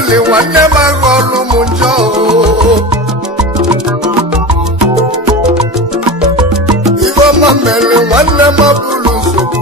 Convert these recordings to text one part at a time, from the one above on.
meli nwanne m aghọọlụ m njọ ife ọma meli nwanne m abụrụ nsogbu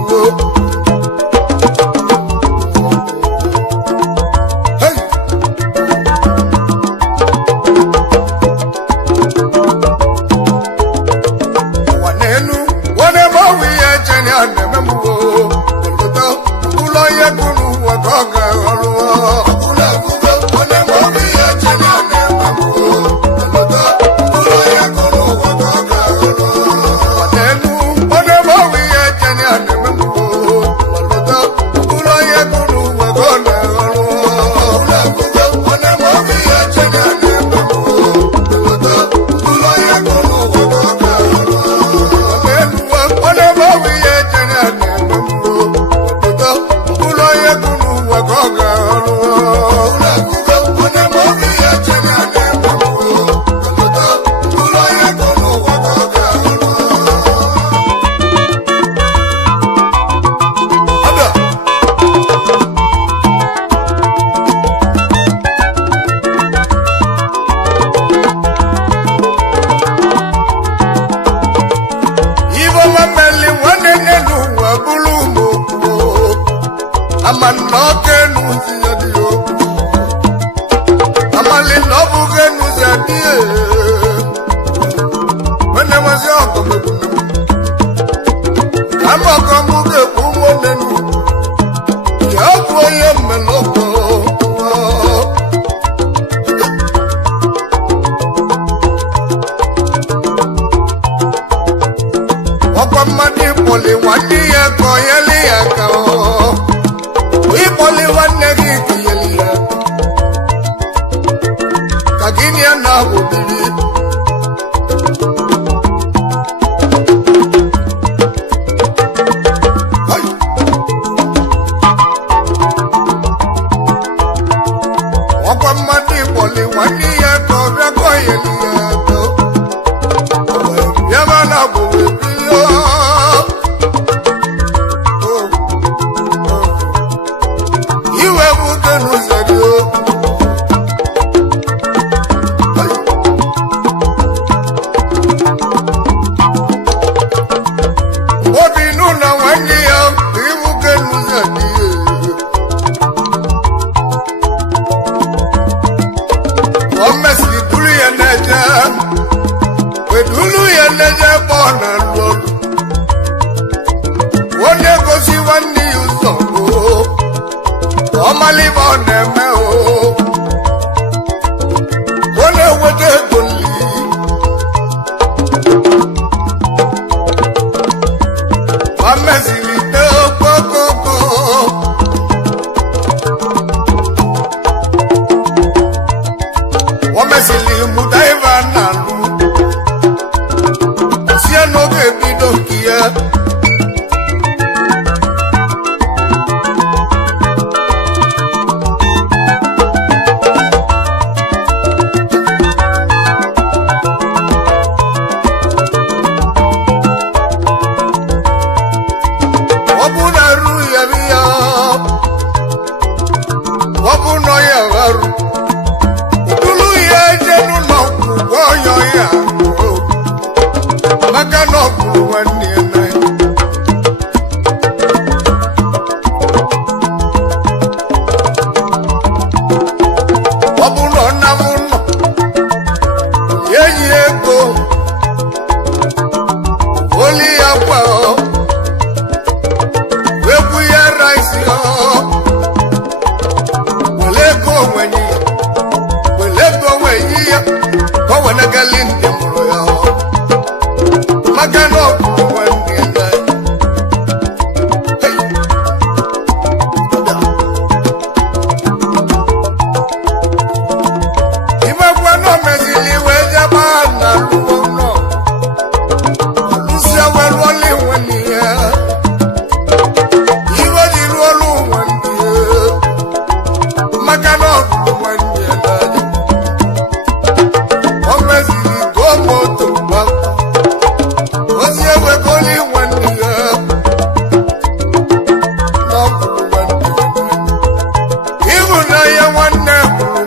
ya nwanne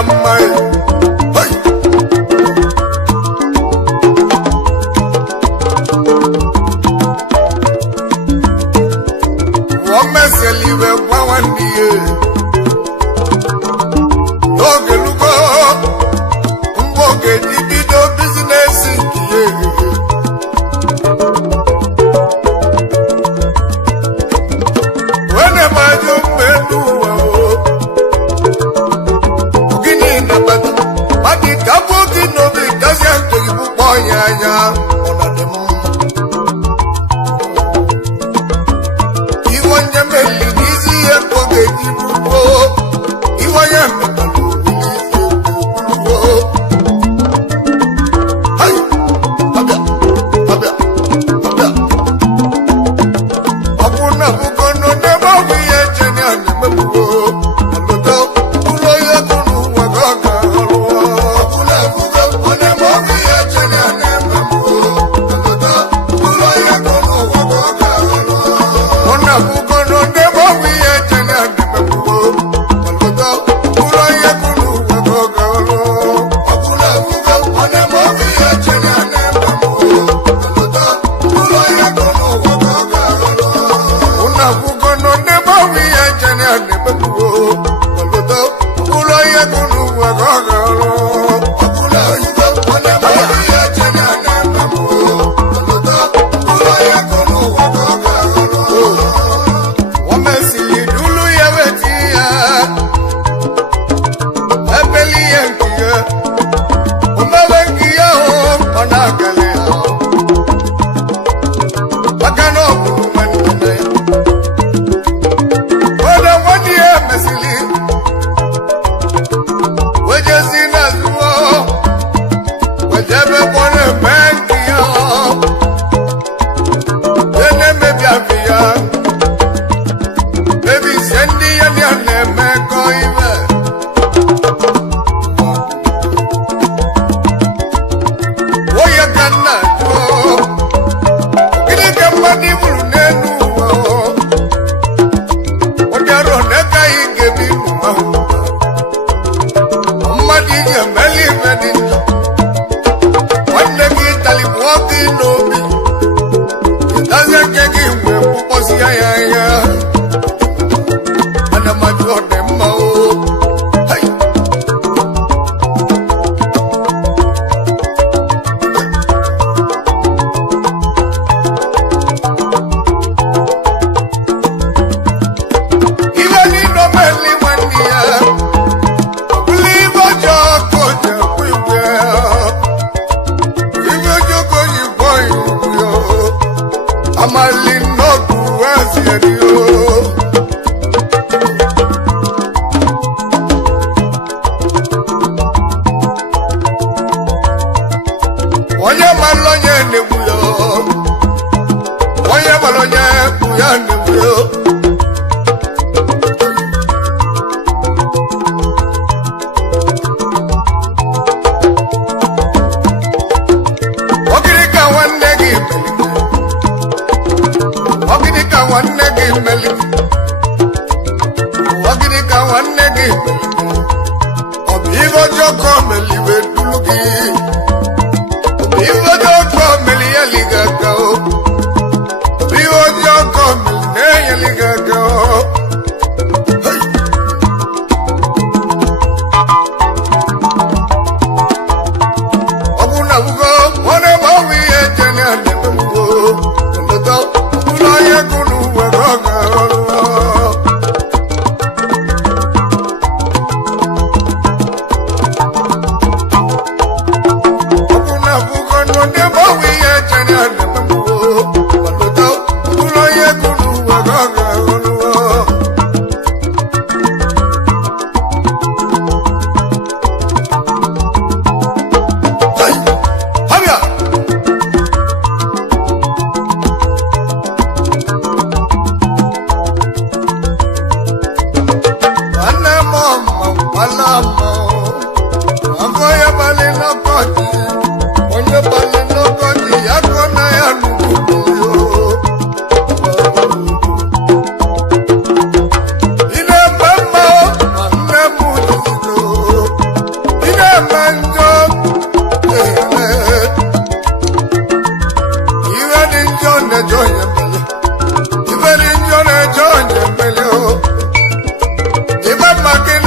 ya mma wọ́n mẹ́sẹ̀lì rẹ̀ wá wá nìyẹ lóògè lúgọ́ ń gbóògè níbi tó bísínẹ́sì kìí wọ́n máa jó mẹ́nu wà ó ògìní ìnàbàtà wọ́n ti kábó kí nóbi kásí àtòyí púpọ̀ yáyá ọ̀nà dẹ̀mú. Ìwọ́n jẹ́ mẹ́lì ní sí ẹ̀kọ́ kejì púpọ̀ ìwọ́n yẹ́ mẹ́tàlú ní sí ẹ̀kọ́ púpọ̀. Ayé abíà abíà abíà ọkùnrin àbúkọ́ náà ní bá wí ẹ̀jẹ̀ ní àná mẹ́bùwọ́ àlùtọ́ kúlọ̀ yẹ kúrú wà gọ́gà ọ̀rọ̀. Ọkùnrin àbúkọ́ náà bá wí ẹ̀jẹ̀ ní àná mẹ́bùwọ́ àlùtọ́ kúlọ̀ yẹ kúrú wà gọ́gà ọ̀rọ̀. Ọ̀nà àbúkọ́ náà ní bá wí ẹ̀jẹ̀ ní àná mẹ́bùwọ́ àlùtọ́ kúlọ̀ yẹ kúrú wà gọ́gà ọ̀rọ̀. Ọkùnrin àbúkọ́ náà bá wí ẹ̀jẹ̀ ní àná mẹ́bùwọ́ àlùtọ́ kúlọ̀ yẹ kúrú wà gọ́gà ọ̀rọ̀. Una fugono ne bawi eje ne ane bebuwo Olodo ulo ye kunu wagogoro Okula yugo ne bawi eje ne ane bebuwo Olodo ulo ye kunu wagogoro Wamesi dulu ye wetia Ebeli yenkiye Umewenkiye onagale Wakano kumanine Oda wani ya mesili Weje sina zuo Wajebe pone menki yo Dene mebi afia Baby sendi ya ni ane meko iwe Woya kana juo Kini kemba di bulu nenu Odaro neka ingebi mumahu Omadi ya meli medinja Wande ki talibu waki nobi Itaze keki mwe puposi ya ya ya Ana majuo demma o Hai Even in no belly one year, believe what you're going to prepare. Even you go, you boy, I'm a little not to answer you. Why am I lonely in the world? Why am I lonely in the world? Ogirika one negi meliki Obivo joko meliwe duluki Obivo joko meli yaligaga Obivo joko meli yaligaga Oguna bugo wane bawi ejene ane bemugo Ndoto ula ye kunu wagoga Oguna bugo nonde bawi ejene ane bemugo Ndoto ula ye kunu wagoga Habia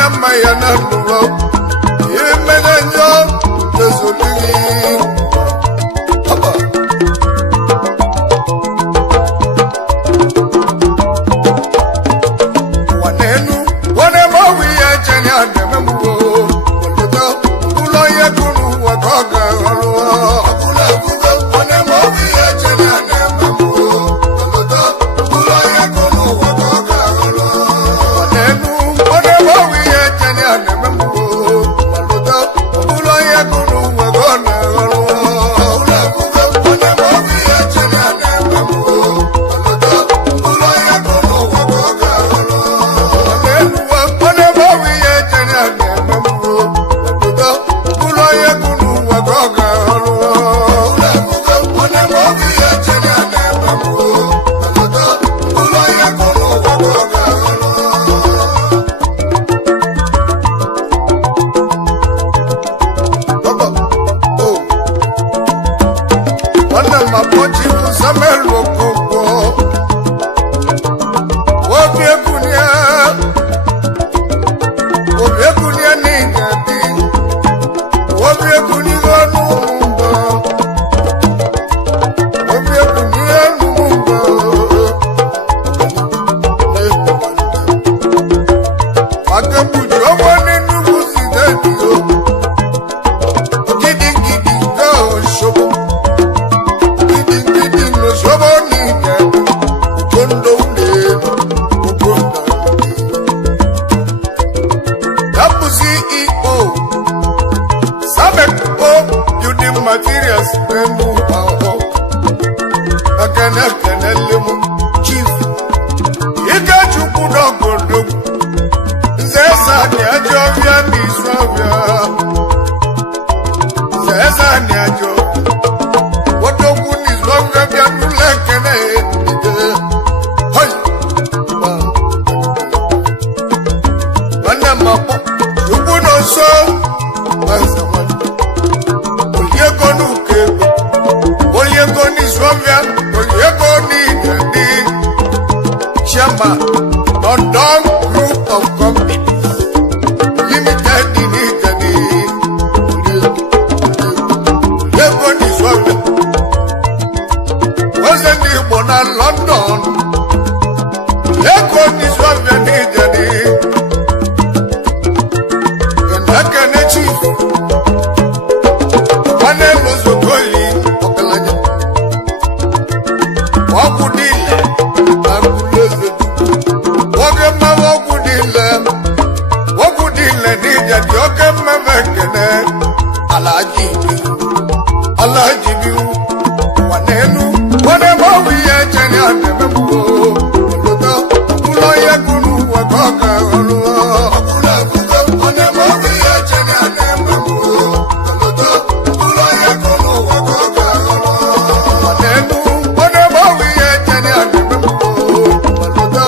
na maya na nulo imelenyo tezuligi aba wanenu wanemawi ya chanya nememuo waleta ulo yakunu wakoga alwa akula kuga wanemawi ya chanya nememuo waleta ulo yakunu wakoga alwa wanenu wanemawi ya chanya nememuo waleta ulo yakunu wakoga alwa akula kuga wanemawi ya chanya nememuo waleta ulo yakunu wakoga alwa materials pẹ̀lú àwọn akẹ́nẹ́kẹ́nẹ́ lému chief Ikechukwu dọ̀gọ̀dọ̀ nzẹ́sà ní ẹjọ́ bíá ní ìsọ́bíà nzẹ́sà ní ẹjọ́ wọ́dọ̀kú ní ìsọ́bíà bíá nílẹ̀ kẹ́nẹ́ ìdè họ́yì wọ́n náà máa pọ̀ ṣùgbọ́n náà sọ ẹ̀sẹ̀ wọn. Chairman, London Group of Companies Limited in Italy. Lagos is one. Wasn't the one in London? Lagos is one in Italy. And that can achieve. One was a goalie. What would he let? Alaji wanenu wanemawi ya chani anememuo walota ulo yakunu wakoka alwa akula kuka wanemawi ya chani anememuo walota ulo yakunu wakoka alwa wanenu wanemawi ya chani anememuo walota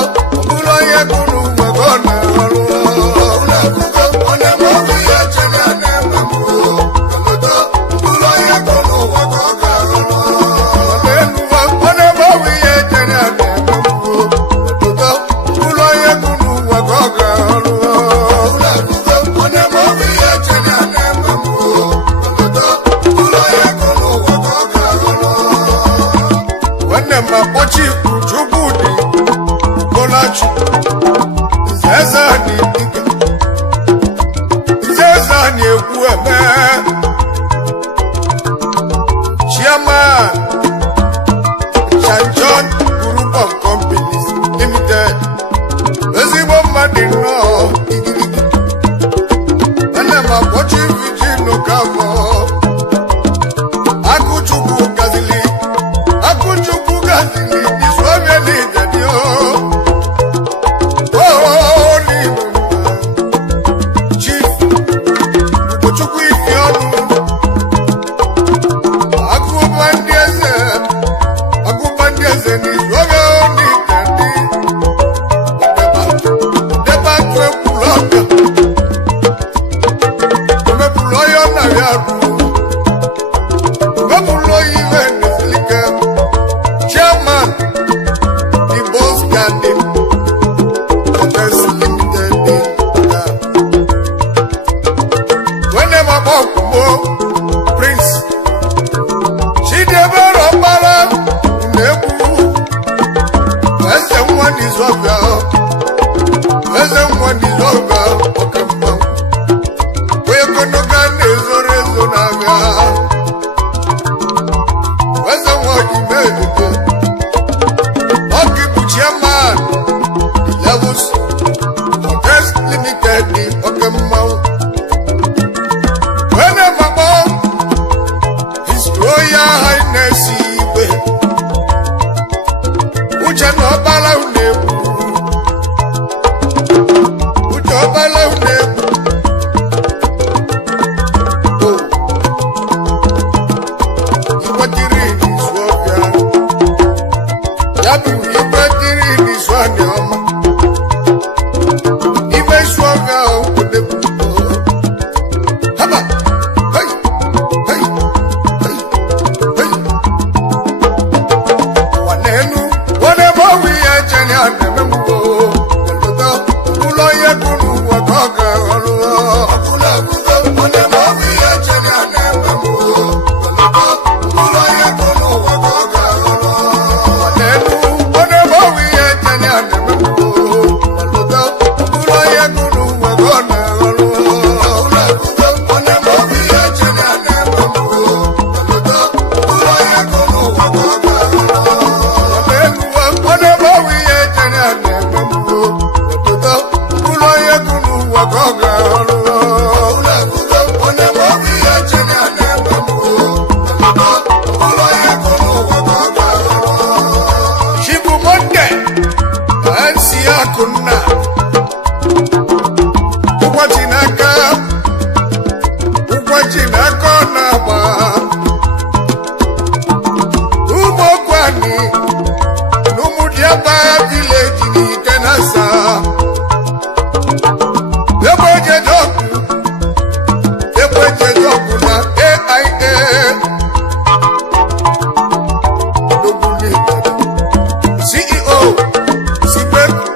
ulo yakunu wakoka alwa akula kuka wanemawi ya chani anememuo walota ulo yakunu wakoka alwa bụ Prince Chidiebere Ọkpara na-egbu eze nwa n'Izọbịa oke mmanwụ egonoga na-ezoro ezo n'abịa eze nwa Imelite ọkụ bụ chairman Levels Hotels Limited oke mmanwụ wene mama His Royal Highness Igwe Uche na Ọkpara na-egbu Uche Ọkpara na-egbu Ikwetiri n'Izọbịa ya bụ ikwetiri n'Izọbịa ọma ime Izọbịa obodo haba hey hey hey hey wanenu wane mawi ya jeni anememwo eluga ulo ye kunu wakoga oluwa akula kuga wane mawi ya jeni anememwo eluga ulo ye kunu wakoga oluwa wanenu wane mawi ya jeni anememwo eluga ulo ye kunu wakoga oluwa akula kuga wane mawi ya jeni anememwo eluga ulo ye kunu wakoga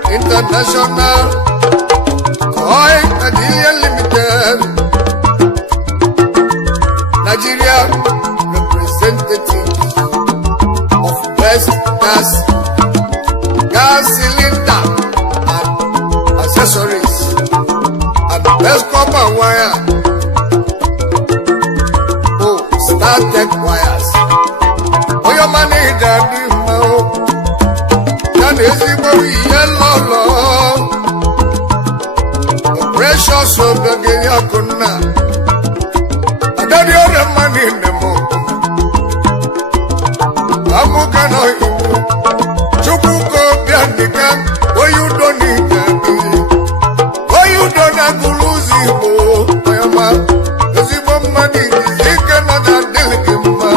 International Oil Nigeria Limited Nigeria representative of Best Gas Cylinder and Accessories and Best Copper Wire Startech Wires Oyo money daddy mo ezigbo ihe lọlọ precious obegiri akụnna adadị ọrịa mmanụ inemo amụga nọ iwu chukwu ka ọbịa dịka onye udo n'ike onye udo na gụrụ ụzọ igbo ọyọma ezigbo mmadụ izizi ike nọ na adịghị gị mma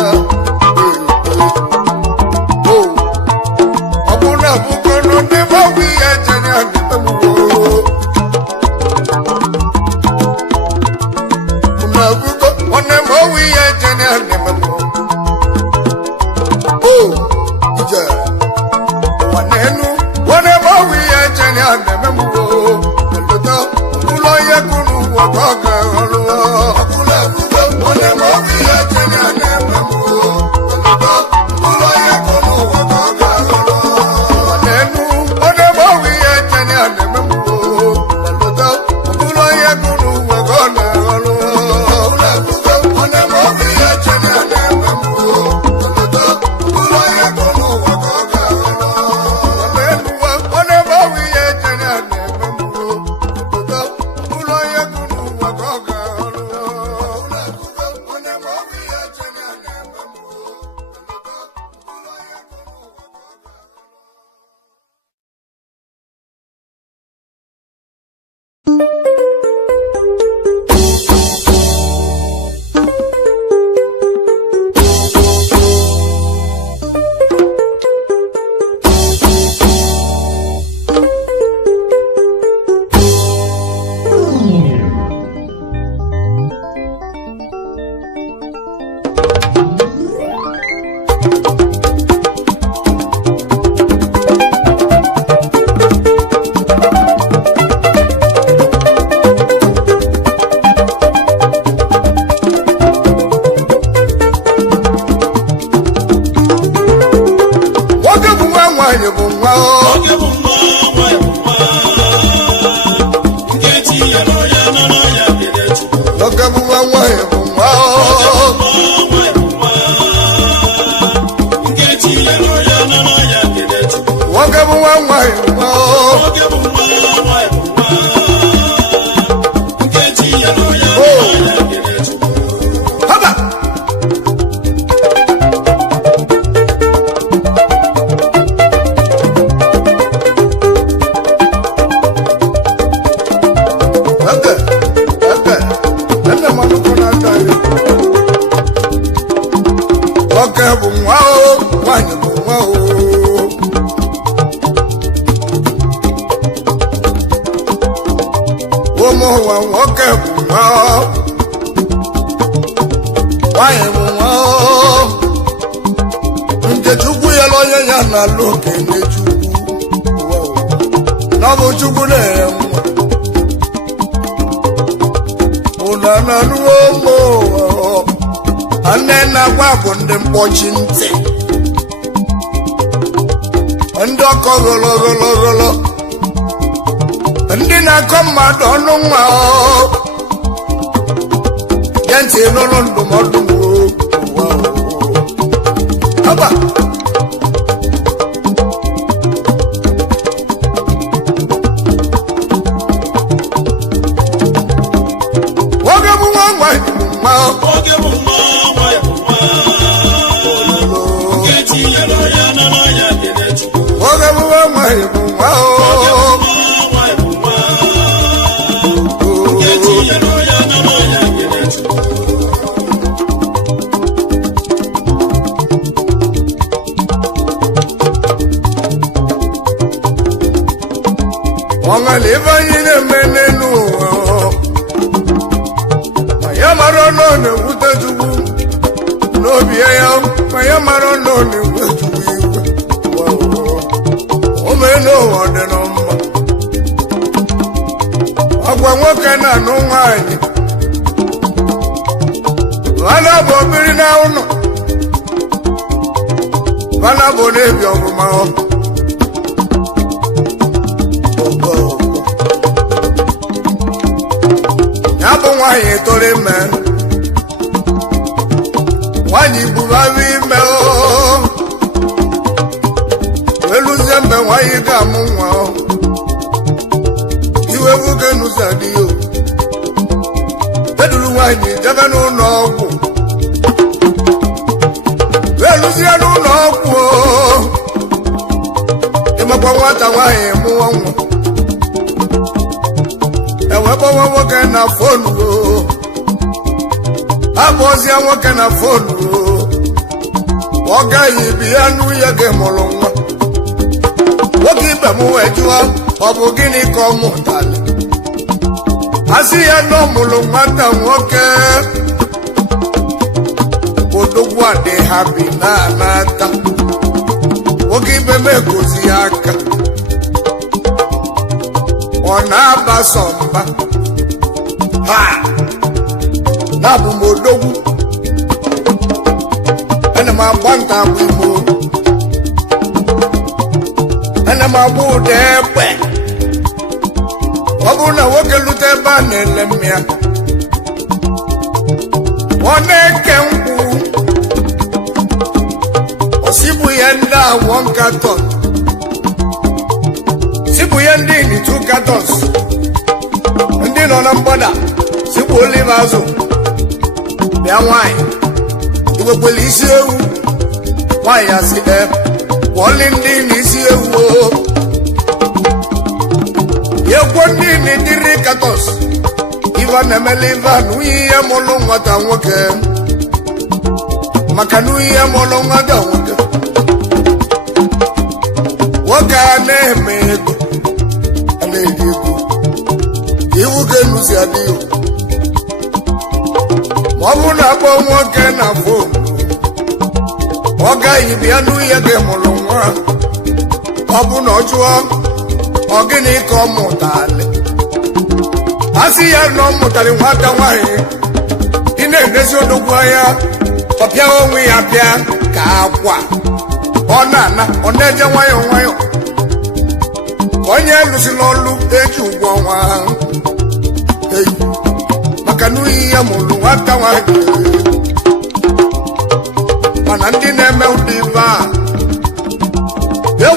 Waka bụ nwa nwa ndị mkpọchi ntị ndị ọkọ ghologhologolo ndị na-akọ mmadụ ọnụ nwa ya ntị n'ụlọ ndụmọdụ aba oge bụ nwa nwa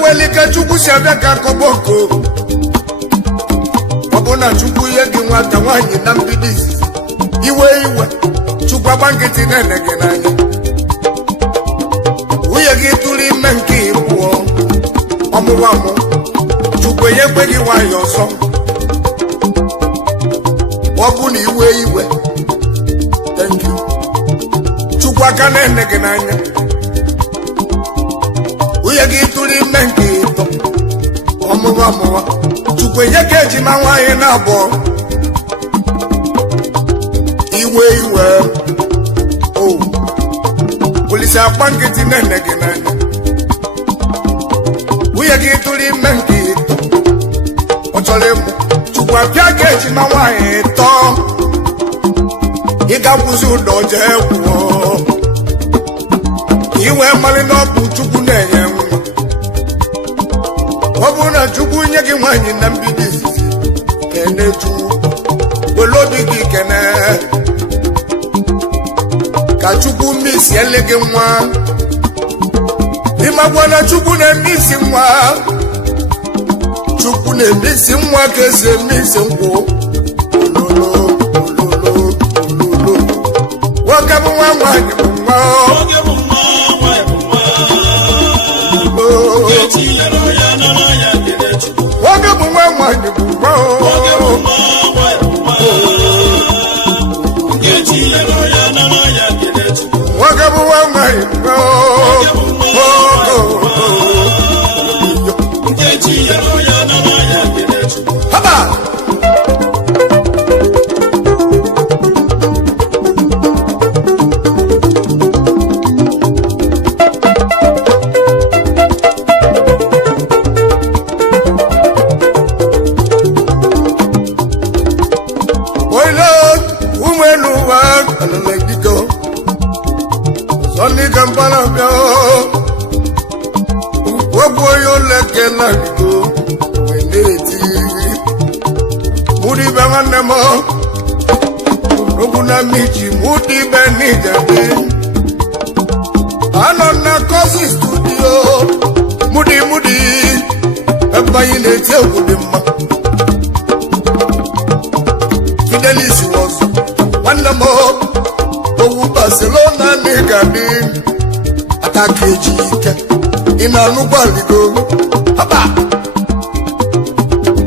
welike chukwu si abịa ka kọbọko ọ bụ na chukwu ihe gị nwata nwaanyị na mbido izizi iwe chukwu agba nkịtị na-ene gị n'anya nwunye gị tụrụ ime nke ịbụọ ọmụwa mụ chukwu enyekwe gị nwaanyị ọzọ ọ bụ na iwe thank you chukwu aka na-ene gị n'anya nwunye gị tụrụ ime nke ịtọ ọmụwa chukwu enye ka ejima nwaanyị na-abụọ iwe polisi akpa nkịtị na-ene gị n'anya nwunye gị tụrụ ime nke ịtọ ọ chọrọ ịmụ chukwu apịa ka ejima nwaanyị ịtọ ị ga-akwụsị ụdọ jee kwuo iwe mmalị na ọ bụ chukwu na-enye nwa ọ bụrụ na chukwu nye gị nwaanyị na mbido izizi kene chukwu were obi gị kene ka chukwu mmisi ele gị nwa ịmakwa na chukwu na-eme isi nwa chukwu na-eme isi nwa ka esi eme isi nkwụ nwoke bụ nwa nwaanyị bụ nwa nwoke bụ nwa nwaanyị bụ nwa nwoke bụ nwa nwaanyị haba Fidelis was one more owu Barcelona nigadi atakejike ina nugbaligo haba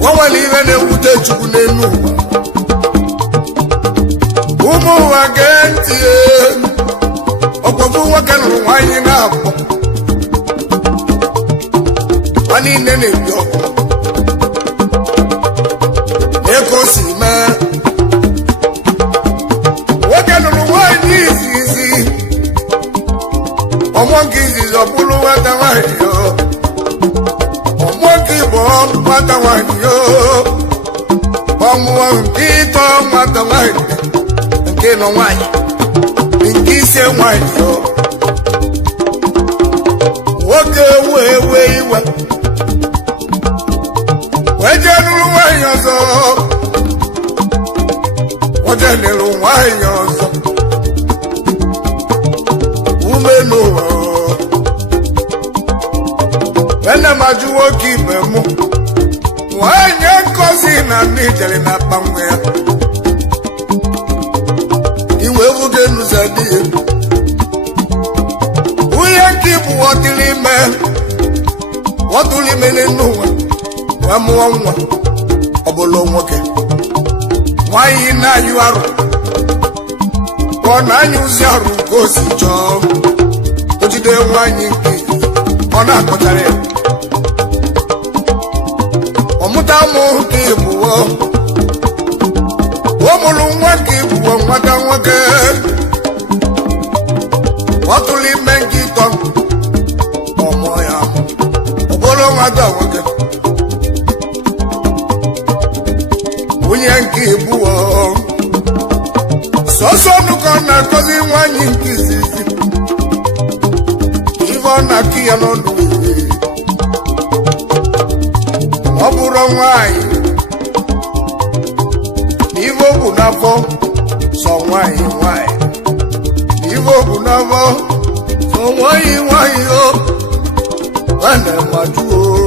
wawali iwe na-ewute chukwu n'elu ụwa ụmụ ụwa ga-etie ọkpọbụ nwoke nụrụ nwaanyị na-abụ ha niile na-ebi ọkụ ego si mee nwoke nụrụ nwaanyị izizi ọmụ nke izizi ọ bụrụ nwata nwaanyị yo ọmụ nke ịbụ nwata nwaanyị yo ọmụọ nke ịtọ nwata nwaanyị nke nọ nwaanyị nke ise nwaanyị yo nwoke wee iwe wee jee nụrụ nwaanyị ọzọ oje nụrụ nwaanyị ọzọ ume n'ụwa ene m ajụ nwoke ibe mụ nwaanyị ngozi na ndị jere na akpa nwa ya iwe buge nụza di ya nwunye nke ibu ọtụrụ ime n'ụwa wee mụọ nwa ọ bụla nwoke nwaanyị na-anyụ arụ ọ na-anyụzi arụ ka o si chọọ o jide nwaanyị nke ọ na-akọchara ya ọmụta mụ nke ịbụọ o mụrụ nwa nke ịbụọ nwata nwoke ọ tụrụ ime nke ịtọ ọmụọ ya ọ bụrụ nwata nwoke nwunye nke ịbụọ sọsọ nnukwu na-akọzi nwaanyị nke izizi ife ọ na-akị ya n'ọnụ ọ bụrụ nwaanyị ife o bu n'afọ sọ nwaanyị ife o bu n'afọ sọ nwaanyị o nwanne mmadụ o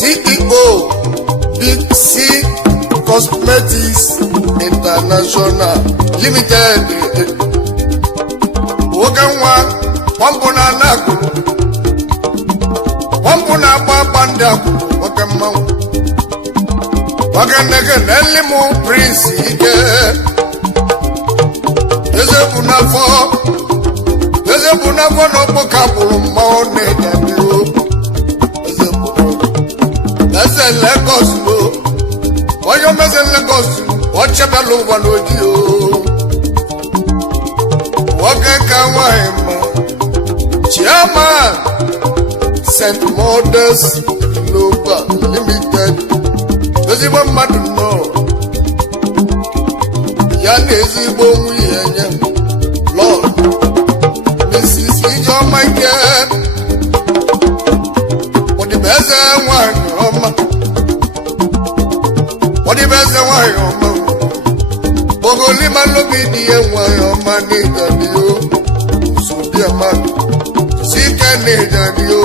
CEO Big C Cosmetics International Limited. Woganwa Wampuna Naku Wampuna Babanda Wagamma Waganaka Nelimu Prince Ike Ezebuna for no Bocabulu Mone That's a Lagos. Why you messing Lagos? Watch a bellow one with you. Wakakawama Chairman St. Modest Global Limited. Does it want to know? Yanezi Bomuya Lord Mrs. Ijo Michael. What the best one? What the best one? Bogolima lobi di enwa yo mani danio Sudi ama Sikane danio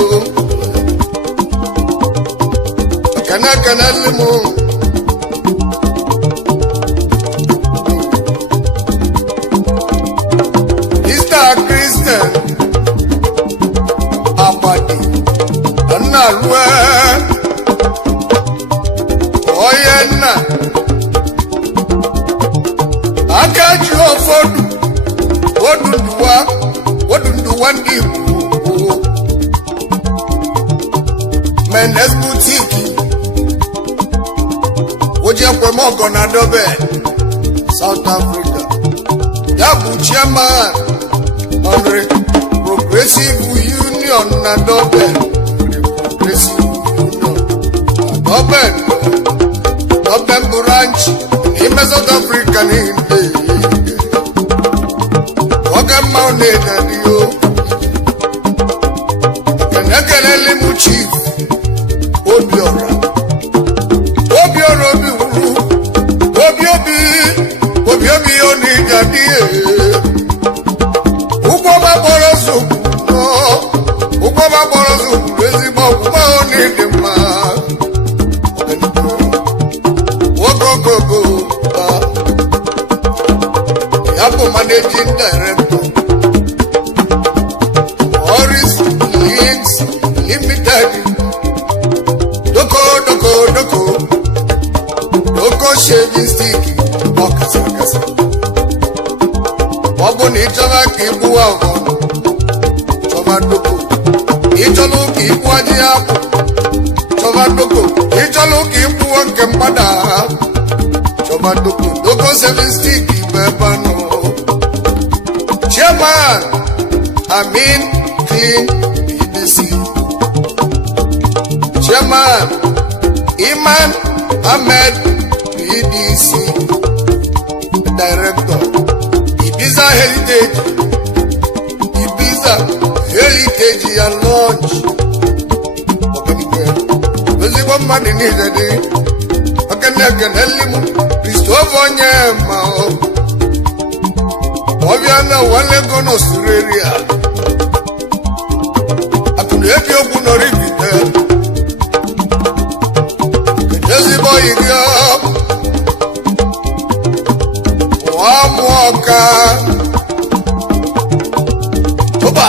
Kana limo Mr. Christian Abadi Analwe Oyena Akaju ofodu Odudu Wandi Mendes Boutique Oje Kwemogo na Dobe South Africa Yabu Chairman Andre Progressive Union na Dobe Progressive Union Dobe branch in South Africa ni Wakama onena dio Kenekele mu chief Obiora Obi wuru Obi oni jadie Ugbo ma borozu no Ugbo ma borozu ezigbo ugbo oni dị mma Wogogogo Yapo managing director Morris Links Limited Doko shaving stick Okasa Wabu ni chava kibu wavo Chava doko Icholu kibu aji hapo Chava doko Icholu kibu wanke mpada Chava doko shaving stick Bebano Chairman Amin Clean BBC Chairman Iman Ahmed BBC Director Ibiza Heritage and Launch Wezibo mani nizadi Elimu Christopher Nyema Obiana wale gono Australia Akunepi okuno ribite Kejezibo igya Wamuoka Oba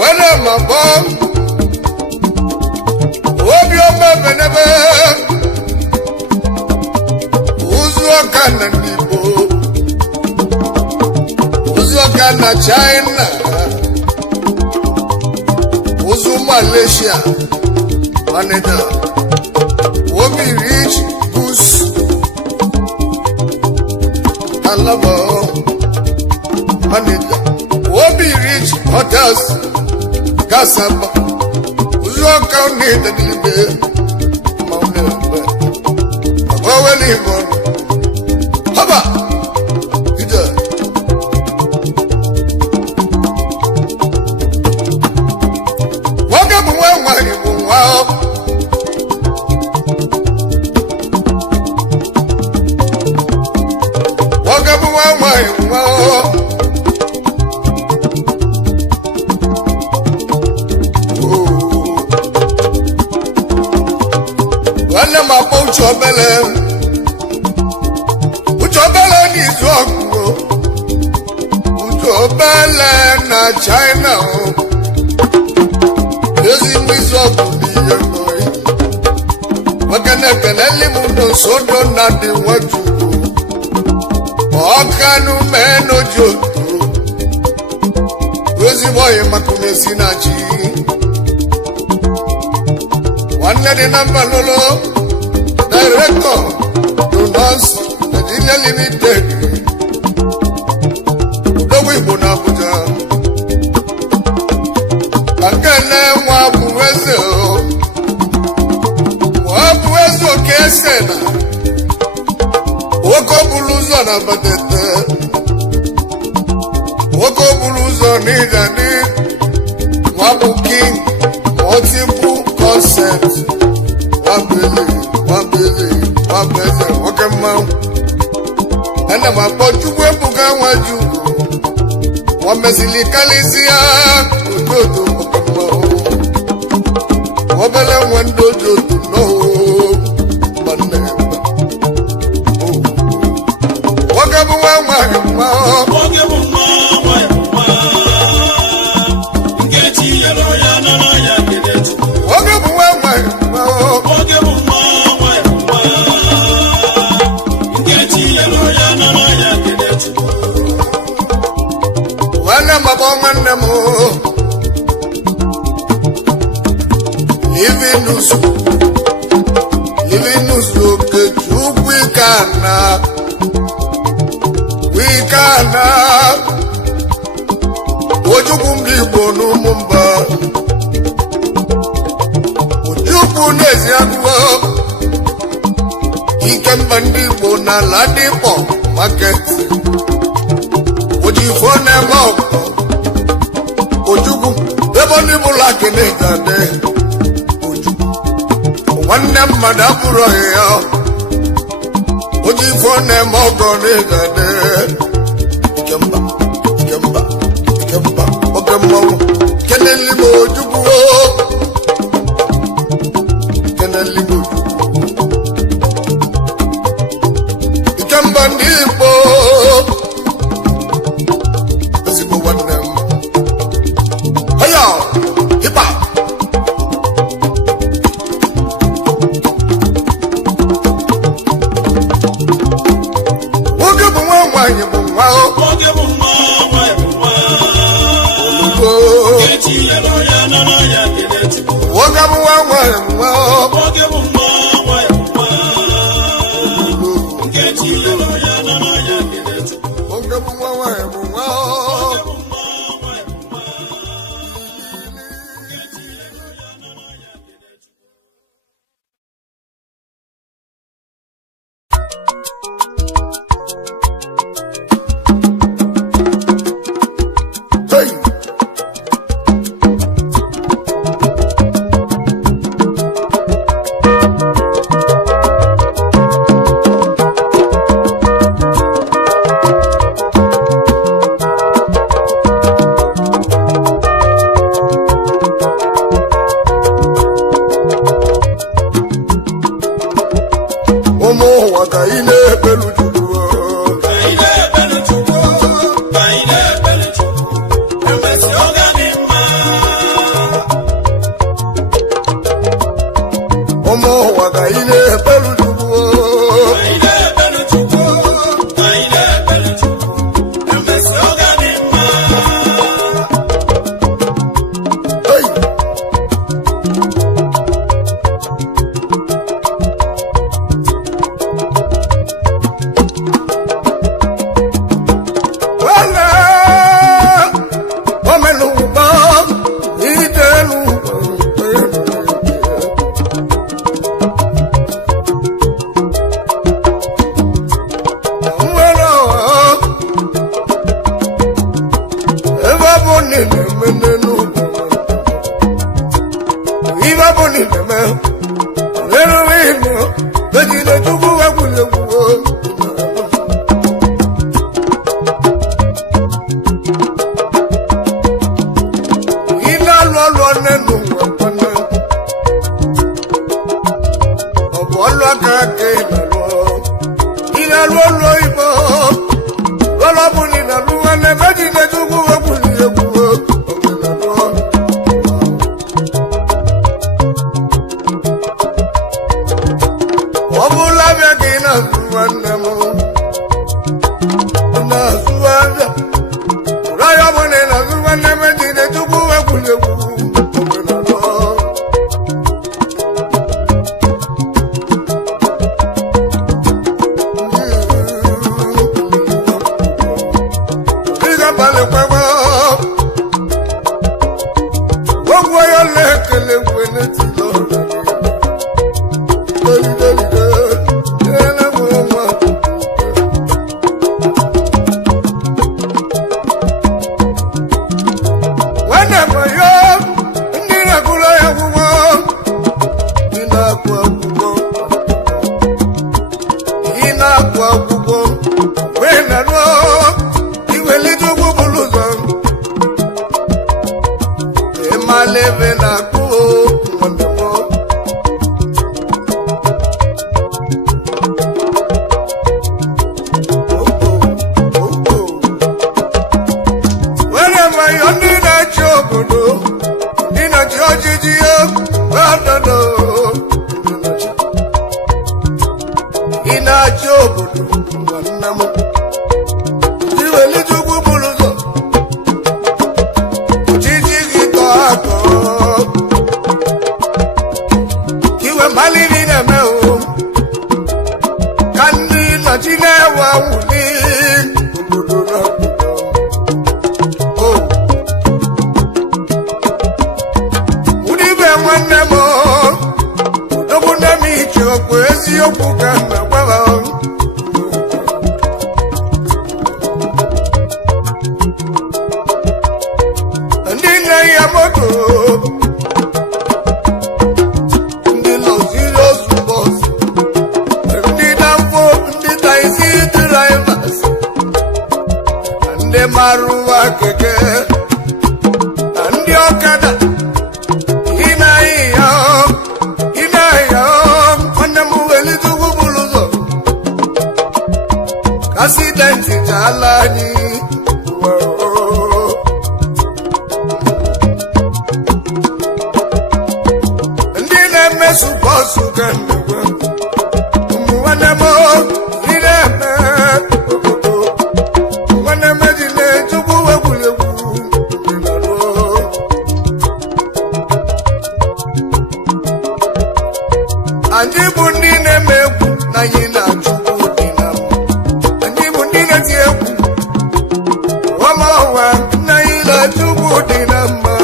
Wele mabom Obioma benebe Uzuoka na Nibo Uzuoka na China Uzu Malaysia Manager Obi Rich Goose Alabo Manager Obi Rich Hotels Gasamba Uzuoka unita dilibe Maunebe Waweli Mono Haba Ida Waka buwa mwari buwa Waka buwa mwari buwa Wale mapo uchobele ni zoku Uchobele na China Yezi mwizoku diye koi Wakanekele limundo sodo na diwaju Okanu meno joto Yezi boye makumesi na chi Wane di namba lolo Director Jonas Nigeria Limited Udogu Igbo na Abuja Akene Mwabuweze Kese na Woko buluzo na batete Woko buluzo ni jani Mwabu King Multiple Concept Wabele Wakema Ena mapochukwe buka waju Wamesili kalisia Ujoto wakema Wabele wendo joto no Maneba Wakabu wa mahima Wakabu wa mahima Ngeti yelo ya nana ya kidetu Wakabu wa mahima Wakabu nwanne m bụ nwanne m Livinus Okechukwu Wikana Ojukwu ndị Igbo n'Ụmụmba Ojukwu n'ezi agụọ Ikemba ndị Igbo na Ladipo Market Ojifo na-eme ọkụ Ojukwu ebe ndị bụla kene gade Ojukwu nwanne mmadụ abụrụ ya Ojifo na-eme ọkụ n'ịgade Ikemba oke mmanwụ keneli m Ojukwu Ikemba ndị Igbo ezigbo nwanne m haya ịba nwoke bụ nwa nwaanyị bụ nwa ndị marụwa keke na ndị ọkada ịna-ahịa nwanne m welitugwu bụrụ ụzọ asidenti chala anyị ndị na-emesu bọsụ ka nnekwe ụmụ nwanne m ị na-eme nwanne m ji na-echukwu egwuregwu anyị bụ ndị na-eme egwu na anyị na-achụkwu dị na anyị bụ ndị na-eti egwu ọmaọwa na anyị na-achụkwu dị na mma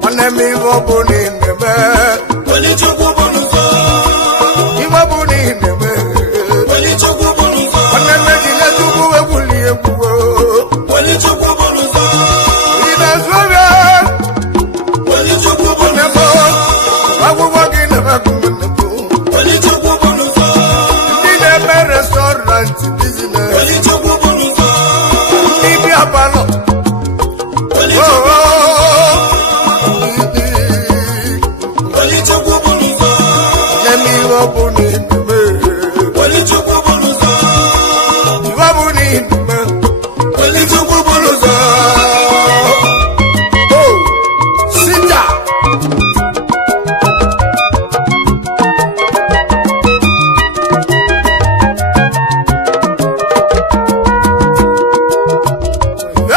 nwanne m iwe ọ bụ na na-eme iwe bụ na na-eme nwanne m ji na-achụkwu egwuli egwu akwụkwọ gị na-abụ ndị na-eme restọrant bizines ndị bịa palọ neme iwe bụ n'ime iwe bụ n'ime Welichukwu bụrụ ụzọ sita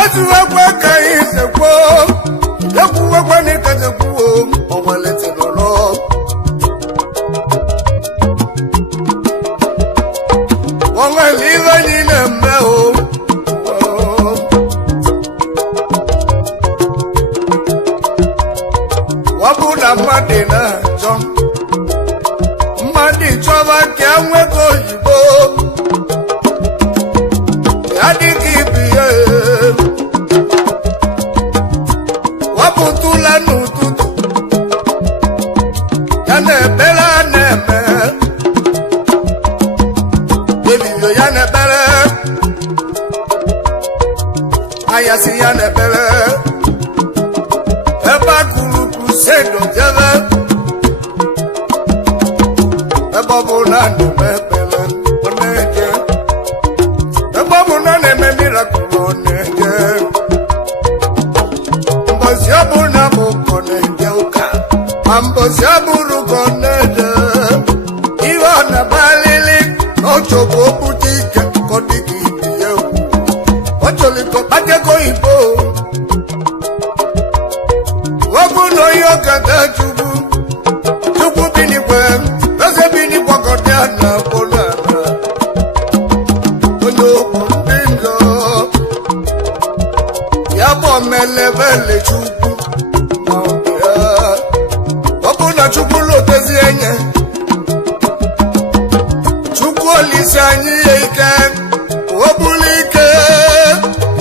etuwekwe ka isekwo ekwuwekwe n'ikezekwuo ọnwaletinụlọ onwere ihe anyị na-eme ọ bụ na mmadụ na-achọ mmadụ chọba ka enwego oyibo adịghị ibi ya wapụtụla n'ụtụtụ ya na-ebere a na-eme ebiyo ya na-ebere anyasị ya na-ebere ebe akụrụ krusedo jebe ebe ọ bụ na na-eme ekpere ọ na-eje ebe ọ bụ na na-eme mirakụl ọ na-eje mbọsi ọ bụ na bụ ụkọ na-eje ụka ma mbọsi ọ bụrụ ụkọ na-eje ihe ọ na-abalili na ọ chọbụ okwute ike ka ọ dịka ibi ya ewu ọ chọrọ kpatego oyibo ọ bụ na onye ọkada chukwu binikwe eze binikwagote a na-akpọ n'ala onye okwu ndị njọ ya bụ omelebele chukwu na oge ya ọ bụ na chukwu lotezi enye chukwu olise anyị ya ike o bulu ike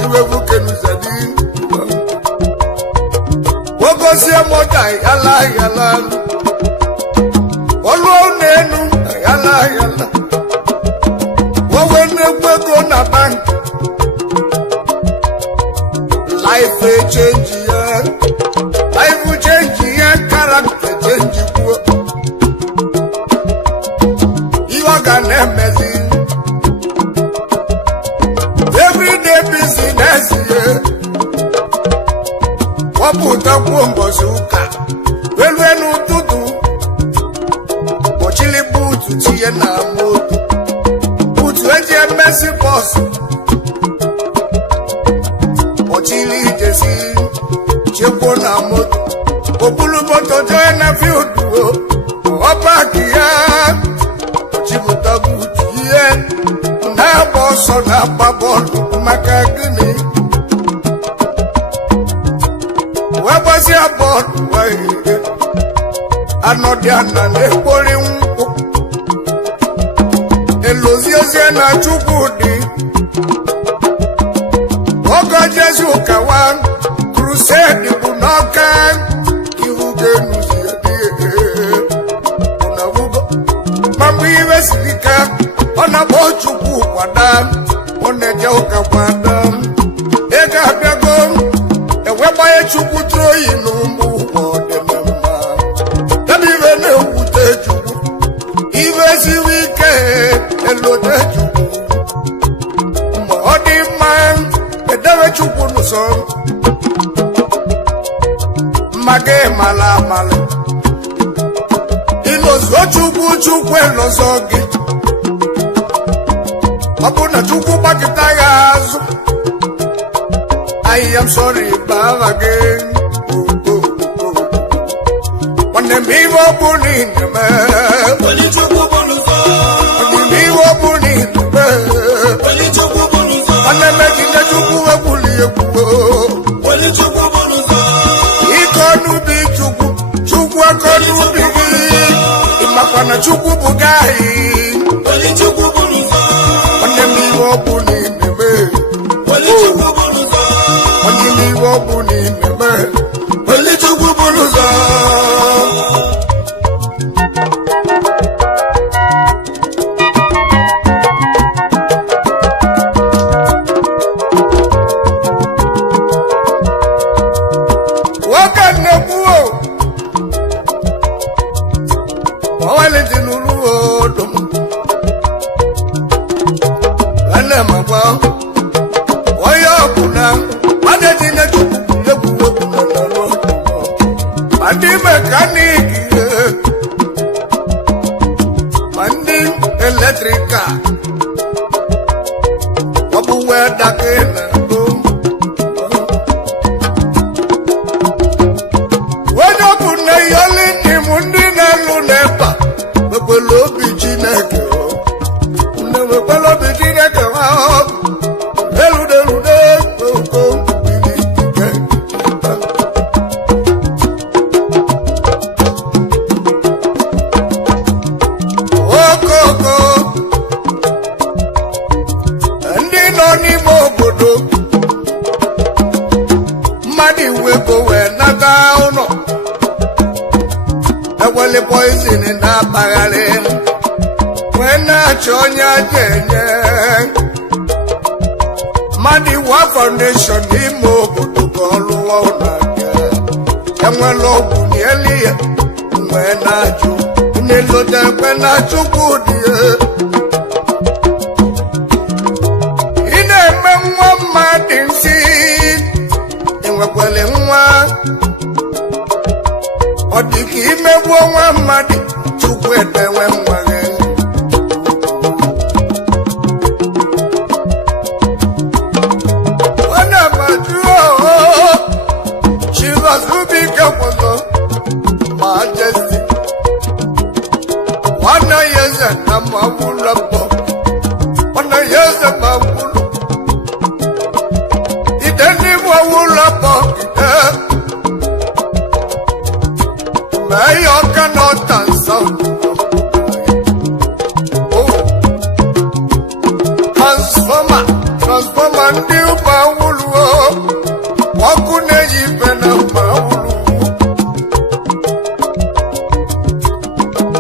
iwebukenuzadi ogozie mota yala yala olu n'enu yala yala owe n'ekwego na bank life change ya character change kwuo ihe ọ ga na-emezi everyday business ye wapụtakwuo mbọsị ụka welue n'ụtụtụ kpọchili buutu tinye na moto buutu eji emesi bọsụ kpọchili ijesi chekwuo na moto obulu moto jee na fiudu ọpaki ya kpọchipụta buutu ihe na-agba ọsọ na-agba bọọlụ maka gịnị wabasi bọọlụ wee anọdị ana na-ekpori nkwụ eloziezie na Chukwudị ogo Jesu ụkawa krusedi bụ n'ọka ihu ga-enuzi ya dị unavugo ma bụ iwe siri ike ọ na-akpọ Chukwu kwada ọ na-eje ụka kwada ego abịago enwegbanye Chukwu tụrụ oyi n'ụmụ ụgbọ dị mma ebe iwe na-ewute Chukwu iwe siri ike elote Chukwu ma ọ dị mma edewe Chukwu n'ụsọ mma gị mala amala ịlọzọ Chukwu elọzọ gị ọ bụ na Chukwu gbakịta ya azụ I am sorry baba again nwanne m iwe ọ bụ n'ime me nwanne m ejide Chukwu ekwuli ekwu ike ọnụbi Chukwu aka ọnụbi gị ịmakwa na Chukwu bụ gaghị nwanne m iwe ọ bụ n'ime me onye n'iwe ọ bụ n'ime me onye Chukwu bụrụ ụzọ nwoke nnekwu ọwale dị n'ụlọ odom nwanne m agwa onye ọbụla adịghị na Chukwu egwuregwu n'ọrụ ma ndị mekaniki ma ndị eletrika ọ bụ wee daka na onye ọ bụ na yọli ndị na-alụ n'ebe mekwela obi Chineke nne mekwela obi Chineke eludelude okoko ndị nọ n'ime obodo mmadụ iwego wee nata ụlọ eweli poizin na-akpagharị wee na-achọ onye aja enye mmadụ iwa foundation n'ime obodo ka ọ lụọ ụlọ enwela ọgwụ n'elu ya wee na-ajụ n'elote ekwe na Chukwu dị ị na-eme nwa mmadụ nsị enwekwele nwa ọ dị ka imegbuo nwa mmadụ Chukwu edewe nwa gị onye majuo Chibazubike kwụzọ Majesty wana yeze na mawula bo wana yeze mawula ideni mawula bo mayo cannot answer transformer new mawulu wakune yibena mawulu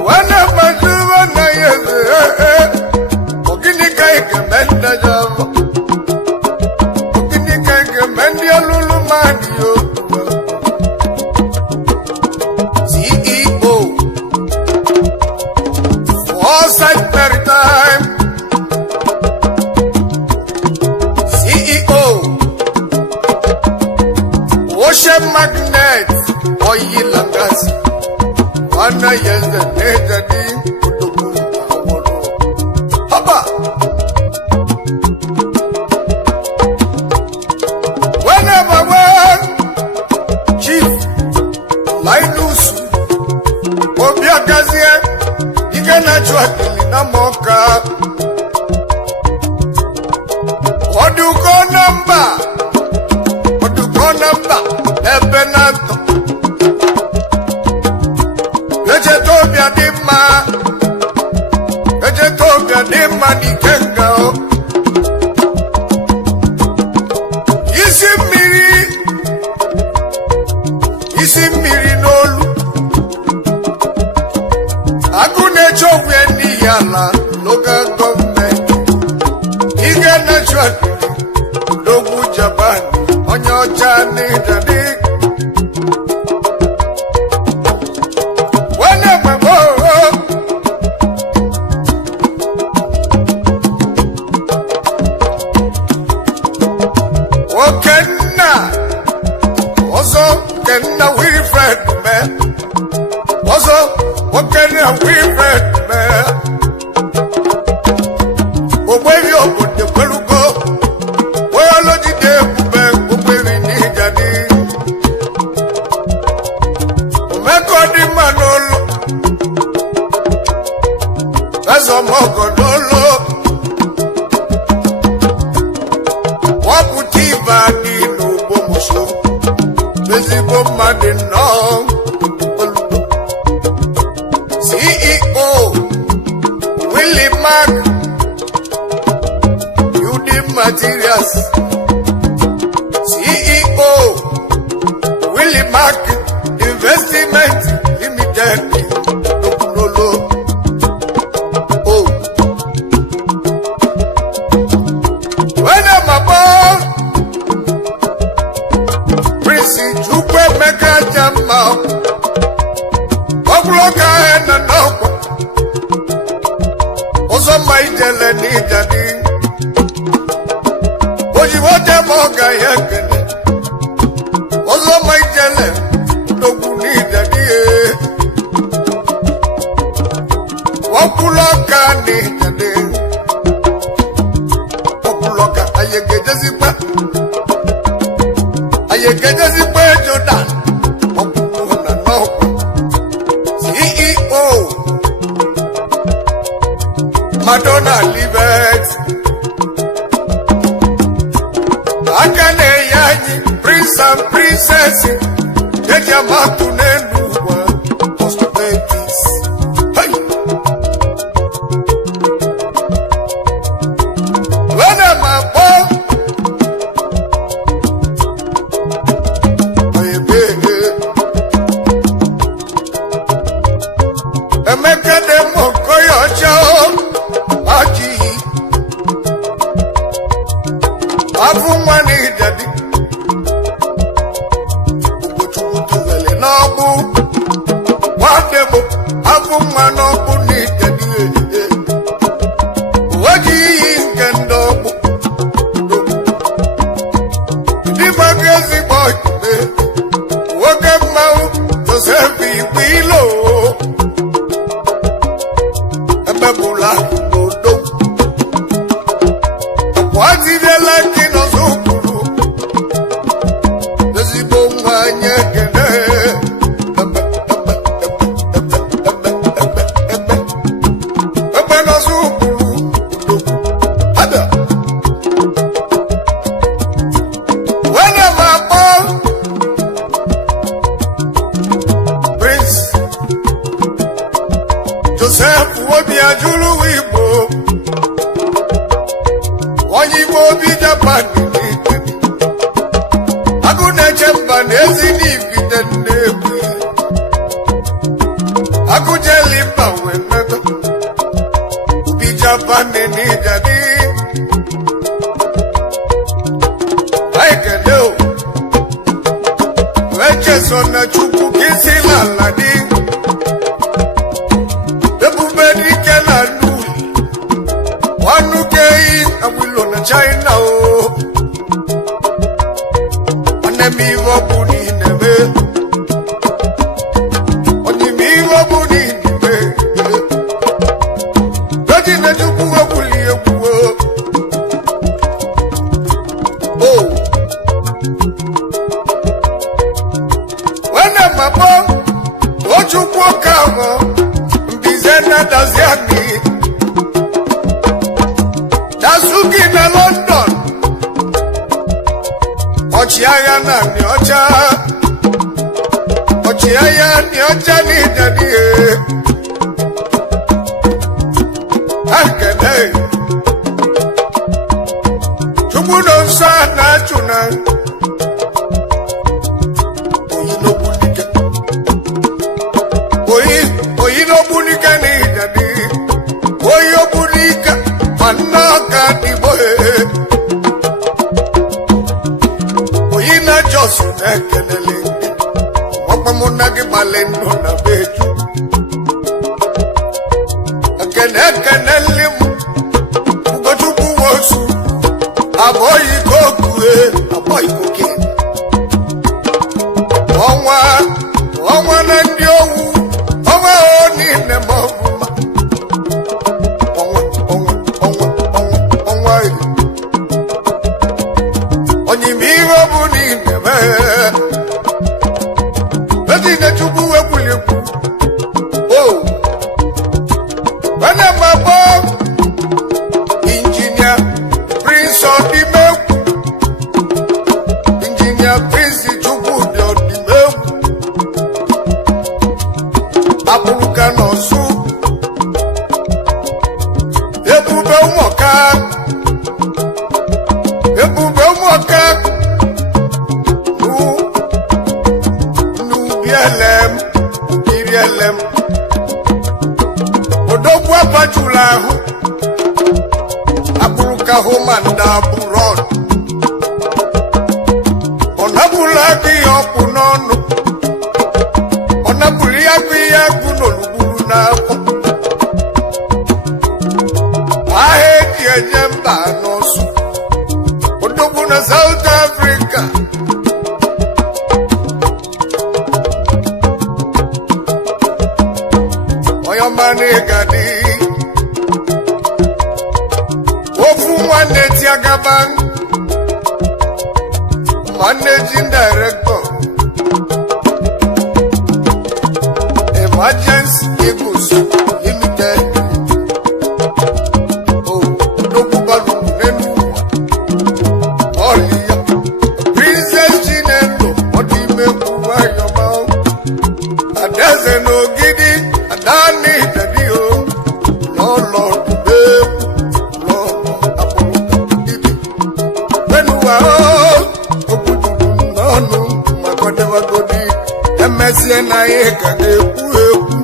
wana majuwa na yeze ogini kai kemenda java ogini kai kemendi alulu mandio CEO Foresight Maritime CEO Ocean Magnet Oil and Gas wana yeze nejadi kutubu awolo haba whenever one Chief Linus Obiagazie ike na-achụ akili na moka oduko namba ebe na-atọ Ejetobia dị mma n'ike nga isi mmiri n'olu agụ na-eche onwe n'ihi Wilfred mee ogbevi obodo kwelugo onye olojide ebube ogbevi n'ijadi omeko dị mma n'ụlọ ezọmọgọ n'ụlọ wapụta ibe dị n'Ogbomoso ezigbo mmadụ nnọọ CEO Willie Mark Building Materials CEO Willie Mark Investment Limited Okunolo when I'm above Prince Chukwuemeka Jama Ogloka na nokwa Ozo maijele ni jadi Oji wote moga yekene Ozo maijele Dogu ni jadi Wakuloka ni jadi Wakuloka ayegejezikwa Ayegejezikwa Jordan Wakuloka na nokwa CEO Madonna Livet Akane Yanyi Prince and Princess Deja Matunenu Hostages Hey When am I born Emeka demo koyo chao Aji Afu mwani jadi Ugochukutu vele nabu Wademo Afu mwanobu ni jadi Waji ingendobu Dimagezi boy Wakamau Josefi Wilo Ebebula Odo Akwati vela kino zukuru Desibo mwanye kene Ebe no zukuru Hada Wene mapo Prince Joseph Obiajulu Igbo Onyibo Obi Japan Aguneche mba n'ezi n'ibide n'egwu Agujeli mba wemego Obi Japan n'ijadi Aikele o Weche so na chukwu kisi laladi China o Onemi wobuni nebe Onemi wobuni nebe Doji na juku wobuli ebuwo Oh Wene mapo Ojukwu kawo Mbizena daziani Dasuki na London Ochiaya na ni ocha Ochiaya ni ocha ni jadi Akene Chubuno sa na chuna Oyino bunike Oyino bunike ni jadi Oyo bunika Manaka di bohe Oyina Josu nekenele Wapamunagi malendo na beju Akenele Ugochuku wosu Aboyi kokue Aboyi koke Onwa na ndi owu Onwa oni nemovu odogwu abajula ahụ abụrụ ka homanda abụrọd ọ nabụla gị ọkpụ n'ọnụ ọ nabụrụ ya gị ya gụ n'olugburu n'afọ ahịa eji enye mba n'ọsụ odogwu na South Africa oyomani gadi ofu nwanne Tiagaban managing director Emergency Eagles Limited odogwu balu nenu ọlịya Princess Chinelo ọdịmegwu ayọma adeze n'ogidi adani dadio lọlọ dube lọlọ abụrụka ibi benuwa okwuduru n'ọnụ magodewagodi emesie na ihe ka ga-ekwu ekwu